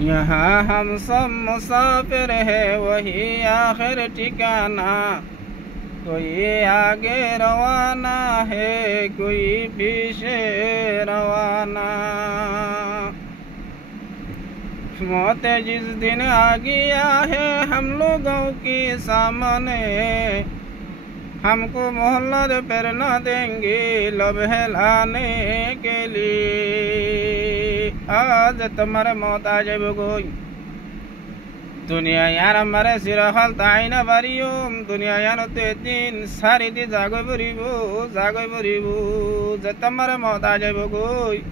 यहाँ हम सब मुसाफिर है वही आखिर ठिकाना, कोई आगे रवाना है कोई पीछे रवाना। मौत जिस दिन आ गया है हम लोगों के सामने, हमको मोहल्लत पर न देंगे लब हिलाने के लिए। आज तुम्हारे मौत आ जाए कोई दुनिया यार हमारे सिर हल ताइन बारियो, दुनिया यार ते दिन सारी दी जागो बरिबो जे तुम्हारे मौत आ जाए कोई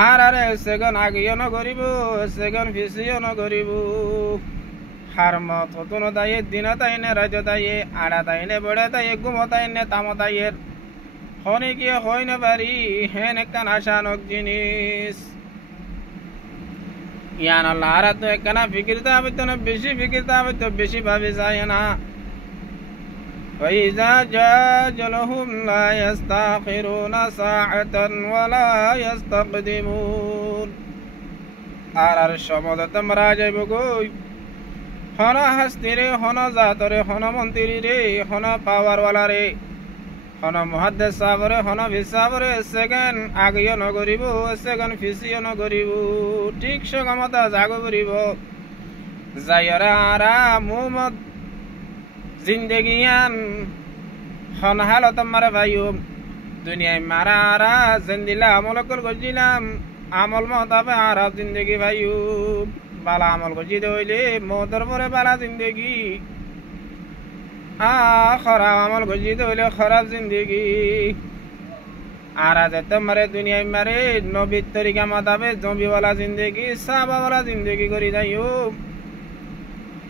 আর আরে সেগন আগিও নগরিব সেগন ফিসিও নগরিব। হার মত হতো ন দায়ে দিন তাইনে রাজ দায়ে আড়া তাইনে বড়ে দায়ে গুম তাইনে তাম দায়ের হনে কি হয় না পারি হেন একখান আশানক জিনিস। ইয়ান আল্লাহ আর তো একখানা ফিকিরতে হবে তো না, বেশি ফিকিরতে হবে তো বেশি ভাবে যায় না। وإذا جاء أجلهم لا يستأخرون ساعة ولا يستقدمون। আর সময় তোমরা যাইব গই হন হাস্তি রে, হন জাত রে, হন মন্ত্রী রে, হন পাওয়ারওয়ালা রে, হন মহাদ্দেশ সাহেব রে, হন ভিসাব রে। সেকেন্ড আগিও নগরিব সেকেন্ড ফিসিও নগরিব, ঠিক সগমতা জাগ করিব যাইরা আরা মুহম্মদ জিন্দগিয়ান হন হালত মারা ভাইও দুনিয়ায় মারা আরা জিন্দিলা আমল কল গজিলাম আমল মতাবে আরা জিন্দগি ভাইও। বালা আমল গজি দইলে মদর পরে বালা জিন্দগি, খারাপ আমল গজি দইলে খারাপ জিন্দগি। আরা যেতে মারে দুনিয়ায় মারে নবীর তরিকা মতাবে জমিওয়ালা জিন্দগি সাবাওয়ালা জিন্দগি করি যাইও।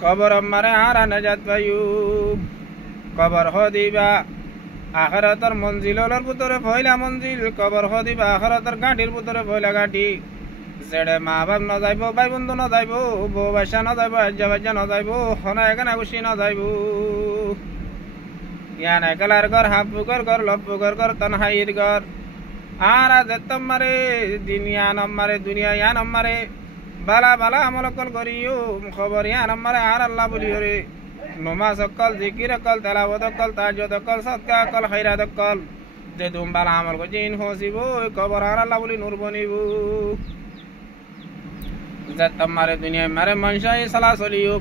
কবর মারে আরা নাজাত পাইও, কবর হদিবা আখরাতর মঞ্জিলর ভিতরে পয়লা মঞ্জিল, কবর হদিবা আখরাতর গাঁটির ভিতরে পয়লা গাঁটি। যেড়ে মা বাপ ন যাইব, ভাই বন্ধু ন যাইব, বউ বাসা ন যাইব, আজ্জা বাজ্জা ন যাইব, হনা এখানে খুশি ন যাইব। ইয়ান একলার ঘর হাফুকর ঘর লপুকর ঘর তনহাইর ঘর। আর যেতম মারে দিন ইয়ানম মারে দুনিয়া ইয়ানম মারে বালা বালা আমল কল করিও খবর ইয়ান আমারে আর আল্লাহ বলিও রে। নমাজ অকল জিকির অকল তেলাওয়াত অকল তাহাজ্জুদ অকল সাদকা অকল খায়রাত অকল যে তুম বালা আমল কো জিন হসিব খবর আর আল্লাহ বলি নূর বনিব। যে তোমারে দুনিয়া মারে মনসাই সালা চলিও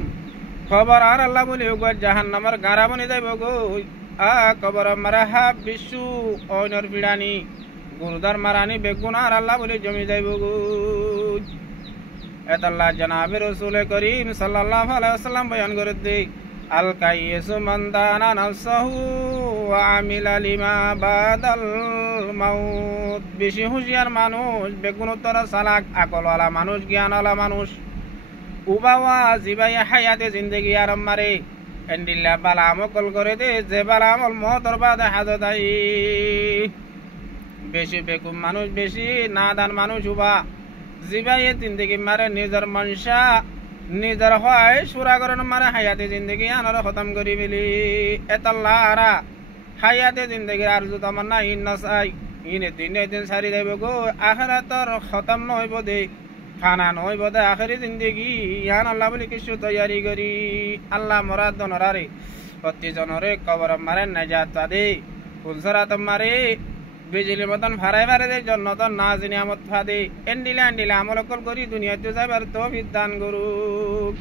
খবর আর আল্লাহ বলিও গো জাহান্নামের গারা বনি যাইব গো। খবর মারে হাব বিশু অনর বিড়ানি গুরুদার মারানি বেগুন আর আল্লাহ বলি জমি যাইব গো। আল্লাহ জনাবে রসুল করিম সাল্লাল্লাহু আলাইহি ওয়াসাল্লাম বয়ান করে দে আল কাইয়িসু মান দানা নাফসাহু ওয়া আমিলা লিমা বাদাল মাউত। বেশি হুঁশিয়ার মানুষ, বেগুনোত্তর চালাক, আকলওয়ালা মানুষ, জ্ঞানওয়ালা মানুষ, উবাওয়া জিবাই হায়াতে জিন্দগি আরাম মারে এন্ডিল্লা বালা আমল করে দে যে বালা আমল মহতর বাদে হাজতাই। বেশি বেকুম মানুষ, বেশি নাদান মানুষ উবা জিবাইয়ে জিন্দগি মারে নিজের মনসা নিজের হয় সুরাগরণ মারে হায়াতে জিন্দগি আনার খতম করি মিলি। এতাল্লা আরা হায়াতে জিন্দগির আর জুত আমার না ইন নসাই ইনে দিন সারি দেব গো। আখেরাতর খতম নহইব দে ফানা নহইব দে আখেরি জিন্দগি ইয়ান আল্লাহ বলি কিছু তৈয়ারি করি। আল্লাহ মরাদ দনরারে প্রতি জনরে কবর মারে নাজাত দে ফুলসরাত মারে বিজলি মতন ভাড়াই ভাড়ে দে জন্নতন নাজ নিয়ামত ফাদে এন্ডিলা এন্ডিলা আমল কল করি দুনিয়াতে যাইবার তৌফিক দান করুক।